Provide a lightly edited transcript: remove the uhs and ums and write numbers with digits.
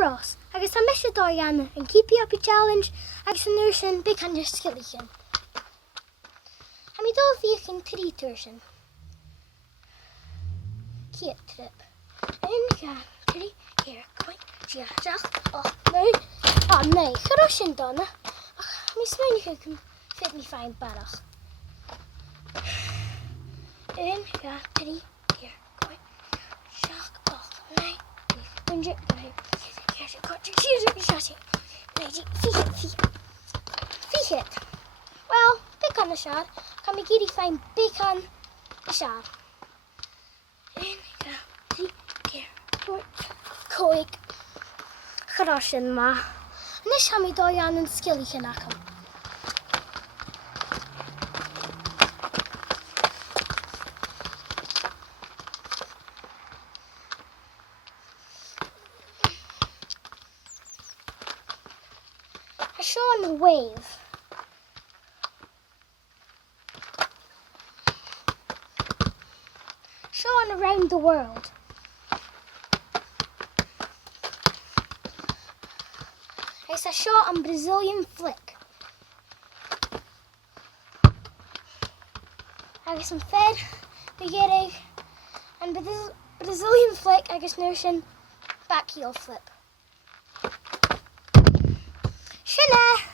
Ross, agus a mis dóanna an keepy up challenge agus an nuirsin big an skillichin. Ha mi dó bhíchan trí tuirsin. Kiet trip. In ga, tri, here, coin, jiach, oh, nee, geroshin donna. Ach, mi smein can fit me fine barach. In ga, tri, here, coin, jiach, oh, nee, bunje, Fiet. Well, pick on the shot. Kan me giddy fine big on the shot. In ga, tri, here, coin, coig. Geroshin ma. Nis ha mi dóan an skillichin acham. I saw on the wave. Shone around the world. It's a shot on Brazilian flick. I got some fed, beginning, and Brazilian flick, I guess notion, back heel flip. Shana!